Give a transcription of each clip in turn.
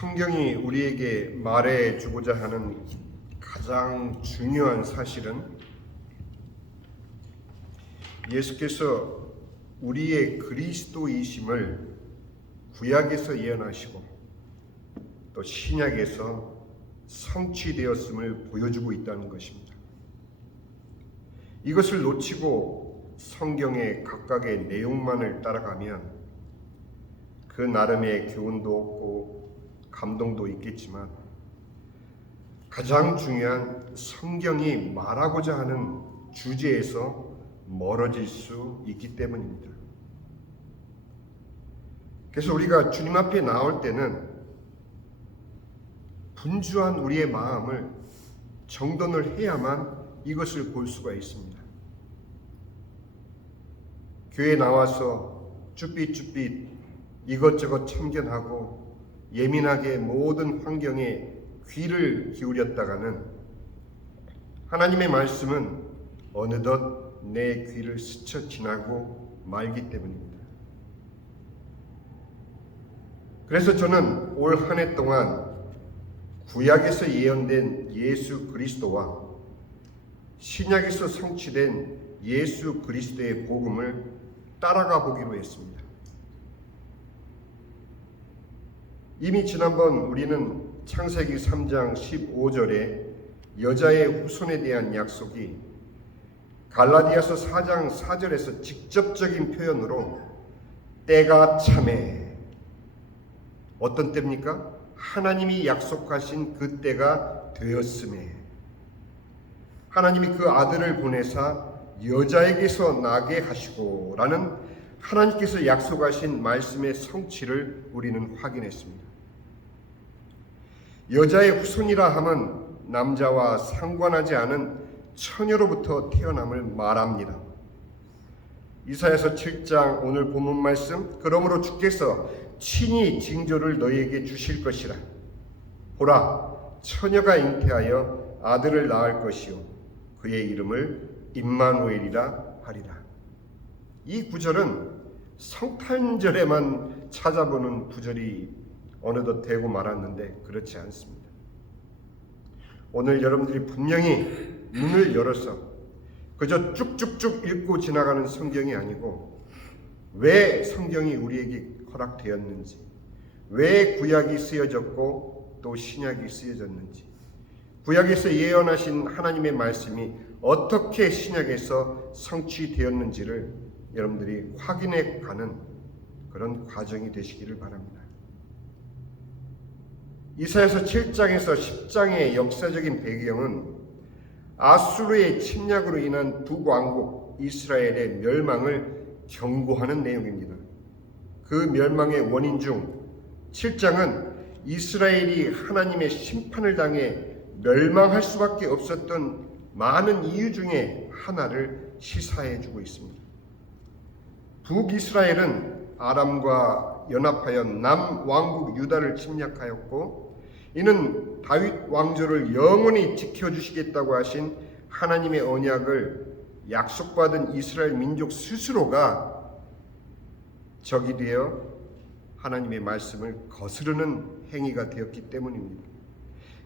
성경이 우리에게 말해주고자 하는 가장 중요한 사실은 예수께서 우리의 그리스도이심을 구약에서 예언하시고 또 신약에서 성취되었음을 보여주고 있다는 것입니다. 이것을 놓치고 성경의 각각의 내용만을 따라가면 그 나름의 교훈도 없고 감동도 있겠지만 가장 중요한 성경이 말하고자 하는 주제에서 멀어질 수 있기 때문입니다. 그래서 우리가 주님 앞에 나올 때는 분주한 우리의 마음을 정돈을 해야만 이것을 볼 수가 있습니다. 교회에 나와서 쭈삣쭈삣 이것저것 참견하고 예민하게 모든 환경에 귀를 기울였다가는 하나님의 말씀은 어느덧 내 귀를 스쳐 지나고 말기 때문입니다. 그래서 저는 올 한 해 동안 구약에서 예언된 예수 그리스도와 신약에서 성취된 예수 그리스도의 복음을 따라가 보기로 했습니다. 이미 지난번 우리는 창세기 3장 15절에 여자의 후손에 대한 약속이 갈라디아서 4장 4절에서 직접적인 표현으로 때가 참에 어떤 때입니까? 하나님이 약속하신 그 때가 되었음에 하나님이 그 아들을 보내사 여자에게서 나게 하시고 라는 하나님께서 약속하신 말씀의 성취를 우리는 확인했습니다. 여자의 후손이라 함은 남자와 상관하지 않은 처녀로부터 태어남을 말합니다. 이사야서 7장 오늘 본문 말씀, 그러므로 주께서 친히 징조를 너희에게 주실 것이라. 보라, 처녀가 잉태하여 아들을 낳을 것이요 그의 이름을 임마누엘이라 하리라. 이 구절은 성탄절에만 찾아보는 구절이 어느덧 되고 말았는데 그렇지 않습니다. 오늘 여러분들이 분명히 눈을 열어서 그저 쭉쭉쭉 읽고 지나가는 성경이 아니고 왜 성경이 우리에게 허락되었는지, 왜 구약이 쓰여졌고 또 신약이 쓰여졌는지, 구약에서 예언하신 하나님의 말씀이 어떻게 신약에서 성취되었는지를 여러분들이 확인해 가는 그런 과정이 되시기를 바랍니다. 이사야서 7장에서 10장의 역사적인 배경은 아수르의 침략으로 인한 북왕국 이스라엘의 멸망을 경고하는 내용입니다. 그 멸망의 원인 중 7장은 이스라엘이 하나님의 심판을 당해 멸망할 수밖에 없었던 많은 이유 중에 하나를 시사해 주고 있습니다. 북이스라엘은 아람과 연합하여 남왕국 유다를 침략하였고 이는 다윗 왕조를 영원히 지켜주시겠다고 하신 하나님의 언약을 약속받은 이스라엘 민족 스스로가 적이 되어 하나님의 말씀을 거스르는 행위가 되었기 때문입니다.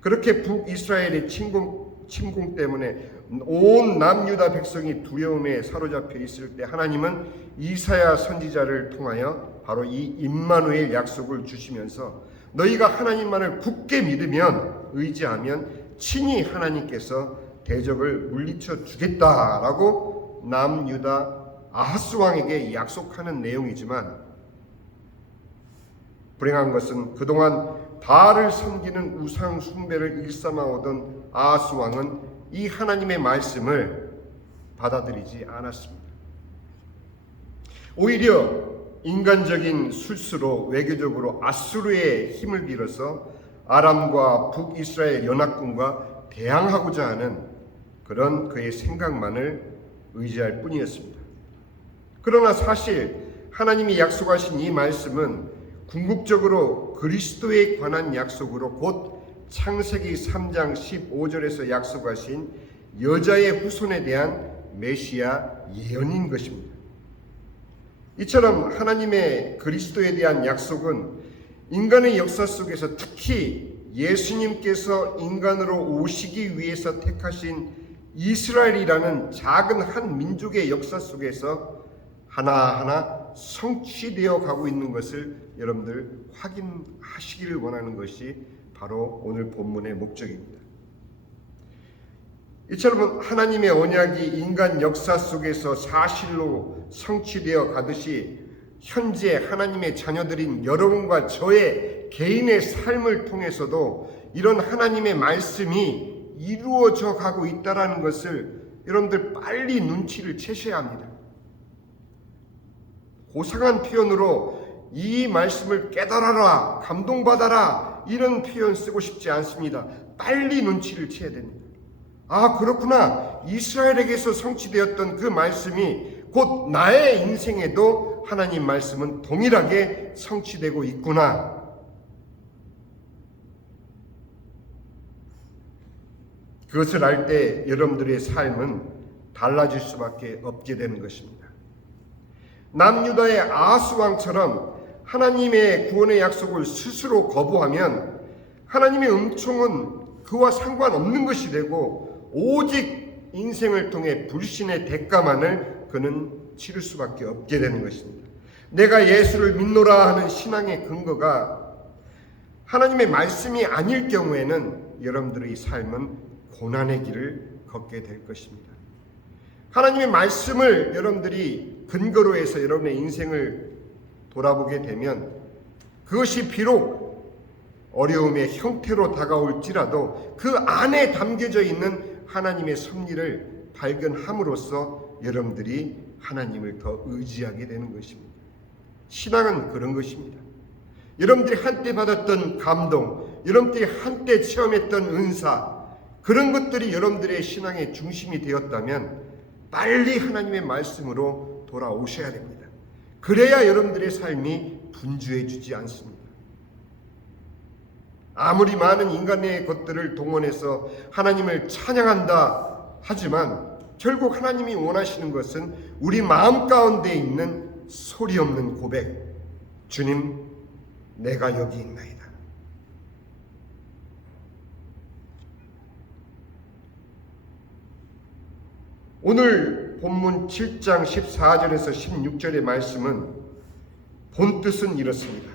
그렇게 북이스라엘의 침공 때문에 온 남유다 백성이 두려움에 사로잡혀 있을 때 하나님은 이사야 선지자를 통하여 바로 이 임마누엘 약속을 주시면서 너희가 하나님만을 굳게 믿으면 의지하면 친히 하나님께서 대적을 물리쳐 주겠다라고 남유다 아하스 왕에게 약속하는 내용이지만 불행한 것은 그동안 바알을 섬기는 우상 숭배를 일삼아오던 아하스 왕은 이 하나님의 말씀을 받아들이지 않았습니다. 오히려 인간적인 술수로 외교적으로 아수르의 힘을 빌어서 아람과 북이스라엘 연합군과 대항하고자 하는 그런 그의 생각만을 의지할 뿐이었습니다. 그러나 사실 하나님이 약속하신 이 말씀은 궁극적으로 그리스도에 관한 약속으로 곧 창세기 3장 15절에서 약속하신 여자의 후손에 대한 메시아 예언인 것입니다. 이처럼 하나님의 그리스도에 대한 약속은 인간의 역사 속에서 특히 예수님께서 인간으로 오시기 위해서 택하신 이스라엘이라는 작은 한 민족의 역사 속에서 하나하나 성취되어 가고 있는 것을 여러분들 확인하시기를 원하는 것이 바로 오늘 본문의 목적입니다. 이처럼 하나님의 언약이 인간 역사 속에서 사실로 성취되어 가듯이 현재 하나님의 자녀들인 여러분과 저의 개인의 삶을 통해서도 이런 하나님의 말씀이 이루어져 가고 있다는 것을 여러분들 빨리 눈치를 채셔야 합니다. 고상한 표현으로 이 말씀을 깨달아라, 감동받아라 이런 표현 쓰고 싶지 않습니다. 빨리 눈치를 채야 됩니다. 아, 그렇구나. 이스라엘에게서 성취되었던 그 말씀이 곧 나의 인생에도 하나님 말씀은 동일하게 성취되고 있구나. 그것을 알 때 여러분들의 삶은 달라질 수밖에 없게 되는 것입니다. 남유다의 아하스 왕처럼 하나님의 구원의 약속을 스스로 거부하면 하나님의 은총은 그와 상관없는 것이 되고 오직 인생을 통해 불신의 대가만을 그는 치를 수밖에 없게 되는 것입니다. 내가 예수를 믿노라 하는 신앙의 근거가 하나님의 말씀이 아닐 경우에는 여러분들의 삶은 고난의 길을 걷게 될 것입니다. 하나님의 말씀을 여러분들이 근거로 해서 여러분의 인생을 돌아보게 되면 그것이 비록 어려움의 형태로 다가올지라도 그 안에 담겨져 있는 하나님의 섭리를 발견함으로써 여러분들이 하나님을 더 의지하게 되는 것입니다. 신앙은 그런 것입니다. 여러분들이 한때 받았던 감동, 여러분들이 한때 체험했던 은사, 그런 것들이 여러분들의 신앙의 중심이 되었다면 빨리 하나님의 말씀으로 돌아오셔야 됩니다. 그래야 여러분들의 삶이 분주해지지 않습니다. 아무리 많은 인간의 것들을 동원해서 하나님을 찬양한다 하지만 결국 하나님이 원하시는 것은 우리 마음 가운데 있는 소리 없는 고백. 주님, 내가 여기 있나이다. 오늘 본문 7장 14절에서 16절의 말씀은 본뜻은 이렇습니다.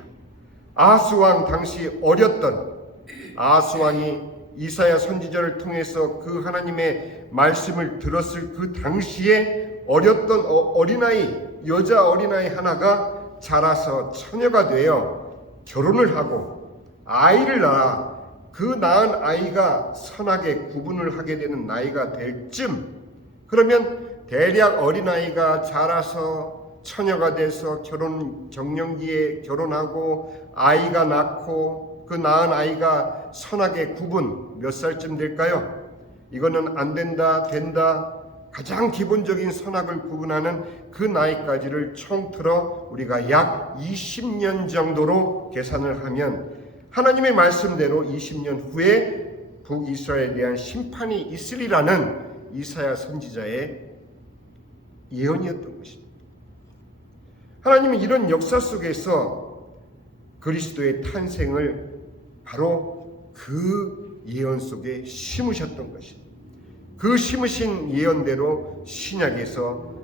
아하스 왕 당시 어렸던 아하스 왕이 이사야 선지자를 통해서 그 하나님의 말씀을 들었을 그 당시에 어렸던 어린아이, 여자 어린아이 하나가 자라서 처녀가 되어 결혼을 하고 아이를 낳아 그 낳은 아이가 선악의 구분을 하게 되는 나이가 될 쯤, 그러면 대략 어린아이가 자라서 처녀가 돼서 정년기에 결혼하고 아이가 낳고 그 낳은 아이가 선악의 구분 몇 살쯤 될까요? 이거는 안 된다, 된다, 가장 기본적인 선악을 구분하는 그 나이까지를 총틀어 우리가 약 20년 정도로 계산을 하면 하나님의 말씀대로 20년 후에 북이스라엘에 대한 심판이 있으리라는 이사야 선지자의 예언이었던 것입니다. 하나님은 이런 역사 속에서 그리스도의 탄생을 바로 그 예언 속에 심으셨던 것입니다. 그 심으신 예언대로 신약에서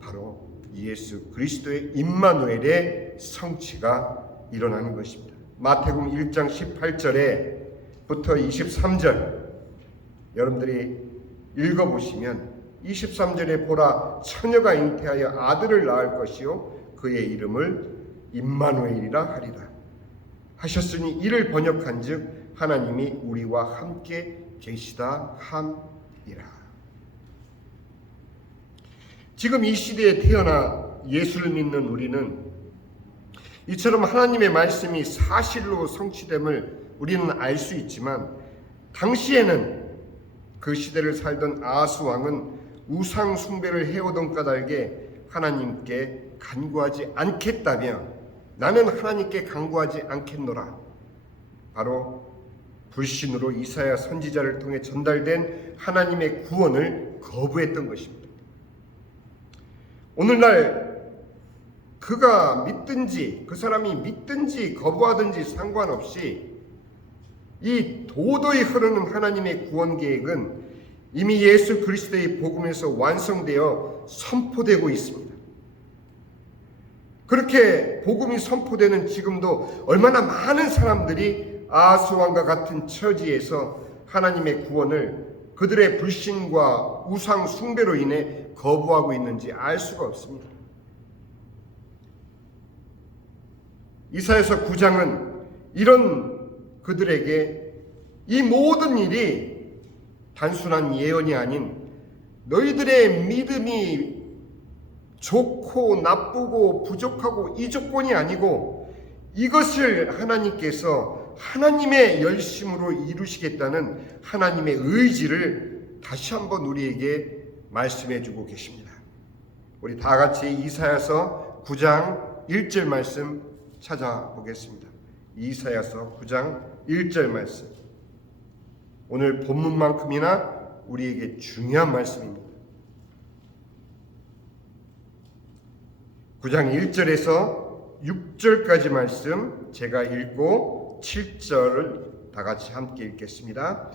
바로 예수 그리스도의 임마누엘의 성취가 일어나는 것입니다. 마태복음 1장 18절에부터 23절 여러분들이 읽어보시면 23절에 보라, 처녀가 잉태하여 아들을 낳을 것이요 그의 이름을 임마누엘이라 하리라 하셨으니 이를 번역한즉 하나님이 우리와 함께 계시다 함이라. 지금 이 시대에 태어나 예수를 믿는 우리는 이처럼 하나님의 말씀이 사실로 성취됨을 우리는 알 수 있지만 당시에는 그 시대를 살던 아하스 왕은 우상 숭배를 해오던 까닭에 하나님께 간구하지 않겠다며 나는 하나님께 간구하지 않겠노라. 바로 불신으로 이사야 선지자를 통해 전달된 하나님의 구원을 거부했던 것입니다. 오늘날 그가 믿든지 그 사람이 믿든지 거부하든지 상관없이 이 도도히 흐르는 하나님의 구원 계획은 이미 예수 그리스도의 복음에서 완성되어 선포되고 있습니다. 그렇게 복음이 선포되는 지금도 얼마나 많은 사람들이 아하스왕과 같은 처지에서 하나님의 구원을 그들의 불신과 우상 숭배로 인해 거부하고 있는지 알 수가 없습니다. 이사야서 9장은 이런 그들에게 이 모든 일이 단순한 예언이 아닌 너희들의 믿음이 좋고 나쁘고 부족하고 이 조건이 아니고 이것을 하나님께서 하나님의 열심으로 이루시겠다는 하나님의 의지를 다시 한번 우리에게 말씀해 주고 계십니다. 우리 다 같이 이사야서 9장 1절 말씀 찾아보겠습니다. 이사야서 9장 1절 말씀. 오늘 본문만큼이나 우리에게 중요한 말씀입니다. 9장 1절에서 6절까지 말씀 제가 읽고 7절을 다 같이 함께 읽겠습니다.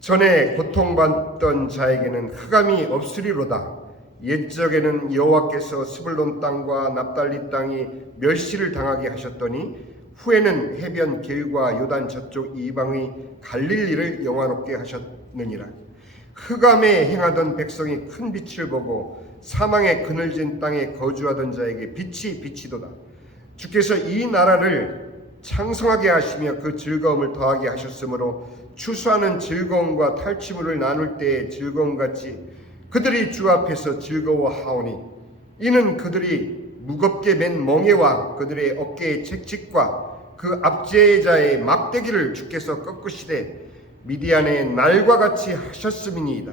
전에 고통받던 자에게는 흑암이 없으리로다. 옛적에는 여호와께서 스불론 땅과 납달리 땅이 멸시를 당하게 하셨더니 후에는 해변 길과 요단 저쪽 이방의 갈릴리를 영화롭게 하셨느니라. 흑암에 행하던 백성이 큰 빛을 보고 사망의 그늘진 땅에 거주하던 자에게 빛이 비치도다. 주께서 이 나라를 창성하게 하시며 그 즐거움을 더하게 하셨으므로 추수하는 즐거움과 탈취물을 나눌 때의 즐거움같이 그들이 주 앞에서 즐거워하오니 이는 그들이 무겁게 맨 멍에와 그들의 어깨의 채찍과 그 압제자의 막대기를 주께서 꺾으시되 미디안의 날과 같이 하셨음이니이다.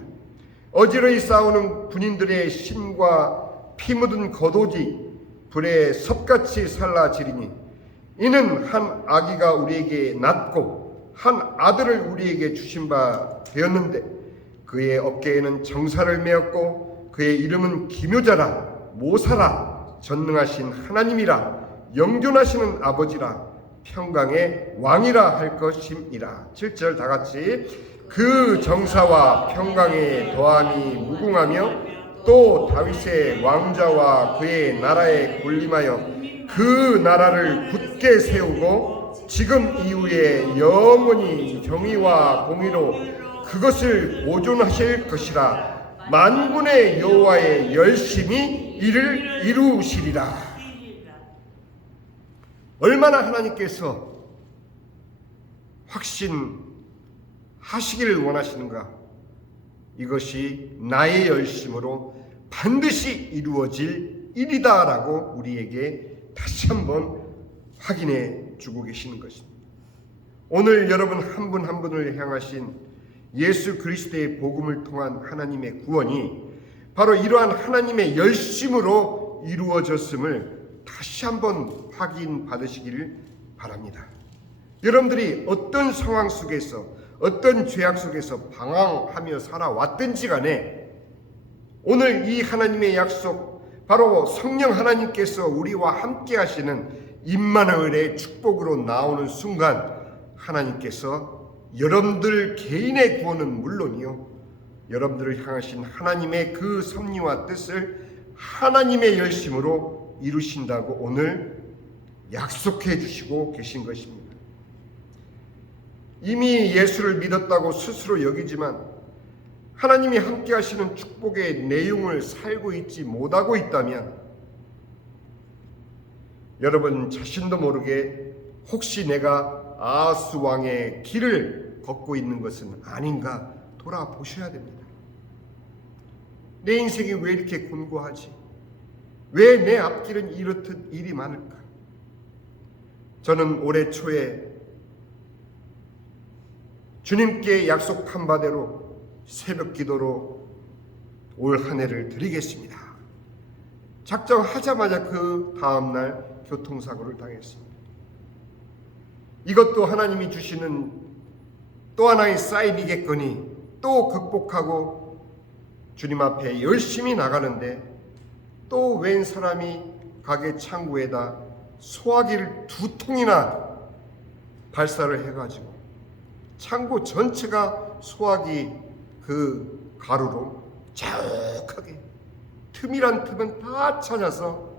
어지러이 싸우는 군인들의 신과 피 묻은 겉옷이 불에 섭같이 살라지리니 이는 한 아기가 우리에게 낳고 한 아들을 우리에게 주신 바 되었는데 그의 어깨에는 정사를 메었고 그의 이름은 기묘자라 모사라 전능하신 하나님이라 영존하시는 아버지라 평강의 왕이라 할 것임이라. 7절 다 같이. 그 정사와 평강의 더함이 무궁하며 또 다윗의 왕자와 그의 나라에 군림하여 그 나라를 굳게 세우고 지금 이후에 영원히 정의와 공의로 그것을 보존하실 것이라. 만군의 여호와의 열심히 이를 이루시리라. 얼마나 하나님께서 확신하시기를 원하시는가? 이것이 나의 열심으로 반드시 이루어질 일이다라고 우리에게 다시 한번 확인해 주고 계시는 것입니다. 오늘 여러분 한 분 한 분을 향하신 예수 그리스도의 복음을 통한 하나님의 구원이 바로 이러한 하나님의 열심으로 이루어졌음을 다시 한번 확인 받으시기를 바랍니다. 여러분들이 어떤 상황 속에서 어떤 죄악 속에서 방황하며 살아왔든지 간에 오늘 이 하나님의 약속 바로 성령 하나님께서 우리와 함께 하시는 임마누엘의 축복으로 나오는 순간 하나님께서 여러분들 개인의 구원은 물론이요 여러분들을 향하신 하나님의 그 섭리와 뜻을 하나님의 열심으로 이루신다고 오늘 약속해 주시고 계신 것입니다. 이미 예수를 믿었다고 스스로 여기지만 하나님이 함께 하시는 축복의 내용을 살고 있지 못하고 있다면 여러분 자신도 모르게 혹시 내가 아하스 왕의 길을 걷고 있는 것은 아닌가 돌아보셔야 됩니다. 내 인생이 왜 이렇게 곤고하지? 왜 내 앞길은 이렇듯 일이 많을까? 저는 올해 초에 주님께 약속한 바대로 새벽 기도로 올 한 해를 드리겠습니다. 작정하자마자 그 다음날 교통사고를 당했습니다. 이것도 하나님이 주시는 또 하나의 사인이겠거니 또 극복하고 주님 앞에 열심히 나가는데 또 웬 사람이 가게 창고에다 소화기를 2통이나 발사를 해가지고 창고 전체가 소화기 그 가루로 자욱하게 틈이란 틈은 다 찾아서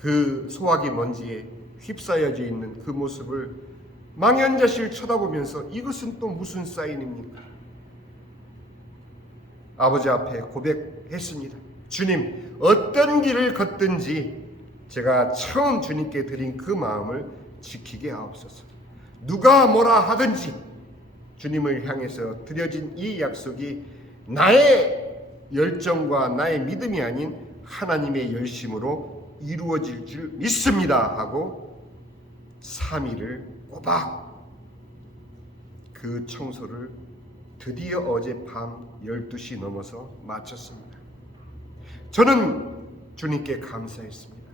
그 소화기 먼지에 휩싸여져 있는 그 모습을 망연자실 쳐다보면서 이것은 또 무슨 사인입니까? 아버지 앞에 고백했습니다. 주님, 어떤 길을 걷든지 제가 처음 주님께 드린 그 마음을 지키게 하옵소서. 누가 뭐라 하든지 주님을 향해서 드려진 이 약속이 나의 열정과 나의 믿음이 아닌 하나님의 열심으로 이루어질 줄 믿습니다 하고 3일을 꼬박 그 청소를 드디어 어제 밤 12시 넘어서 마쳤습니다. 저는 주님께 감사했습니다.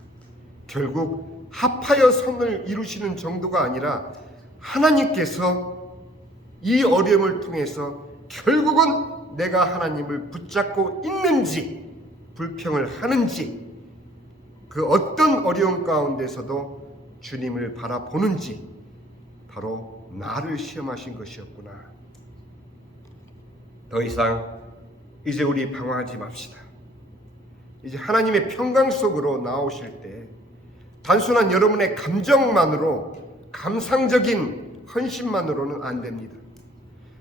결국 합하여 선을 이루시는 정도가 아니라 하나님께서 이 어려움을 통해서 결국은 내가 하나님을 붙잡고 있는지 불평을 하는지 그 어떤 어려움 가운데서도 주님을 바라보는지 바로 나를 시험하신 것이었구나. 더 이상 이제 우리 방황하지 맙시다. 이제 하나님의 평강 속으로 나오실 때 단순한 여러분의 감정만으로 감상적인 헌신만으로는 안 됩니다.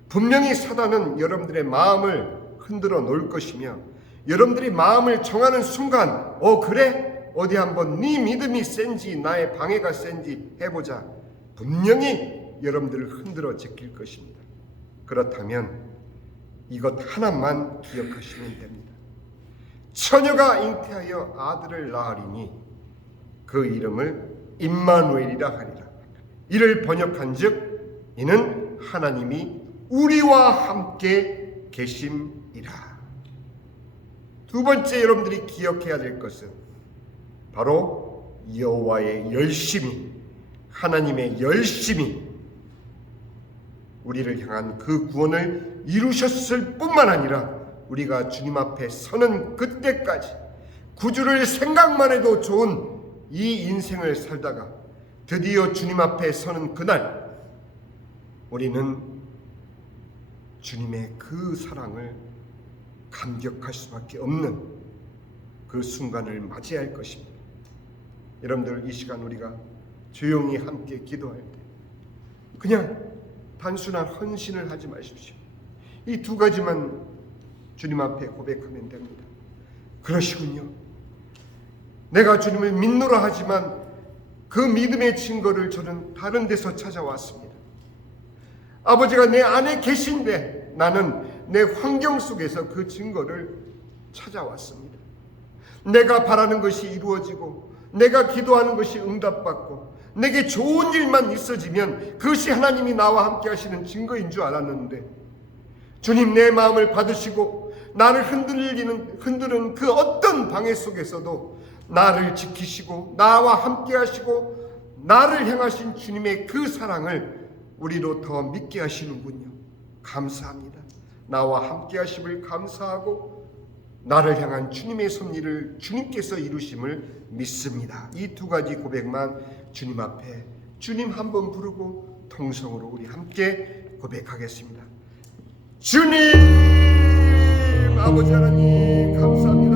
분명히 사단은 여러분들의 마음을 흔들어 놓을 것이며 여러분들이 마음을 정하는 순간 그래? 어디 한번 네 믿음이 센지 나의 방해가 센지 해보자. 분명히 여러분들을 흔들어 제낄 것입니다. 그렇다면 이것 하나만 기억하시면 됩니다. 처녀가 잉태하여 아들을 낳으리니 그 이름을 임마누엘이라 하리라. 이를 번역한즉 이는 하나님이 우리와 함께 계심이라. 두 번째 여러분들이 기억해야 될 것은 바로 여호와의 열심이, 하나님의 열심이 우리를 향한 그 구원을 이루셨을 뿐만 아니라 우리가 주님 앞에 서는 그때까지 구주를 생각만 해도 좋은 이 인생을 살다가 드디어 주님 앞에 서는 그날 우리는 주님의 그 사랑을 감격할 수밖에 없는 그 순간을 맞이할 것입니다. 여러분들 이 시간 우리가 조용히 함께 기도할 때 그냥 단순한 헌신을 하지 마십시오. 이 두 가지만 주님 앞에 고백하면 됩니다. 그러시군요. 내가 주님을 믿노라 하지만 그 믿음의 증거를 저는 다른 데서 찾아왔습니다. 아버지가 내 안에 계신데 나는 내 환경 속에서 그 증거를 찾아왔습니다. 내가 바라는 것이 이루어지고 내가 기도하는 것이 응답받고 내게 좋은 일만 있어지면 그것이 하나님이 나와 함께 하시는 증거인 줄 알았는데 주님 내 마음을 받으시고 나를 흔드는 그 어떤 방해 속에서도 나를 지키시고 나와 함께 하시고 나를 향하신 주님의 그 사랑을 우리로 더 믿게 하시는군요. 감사합니다. 나와 함께 하심을 감사하고 나를 향한 주님의 섭리를 주님께서 이루심을 믿습니다. 이 두 가지 고백만 주님 앞에 주님 한번 부르고 통성으로 우리 함께 고백하겠습니다. 주님, 아버지 하나님 감사합니다.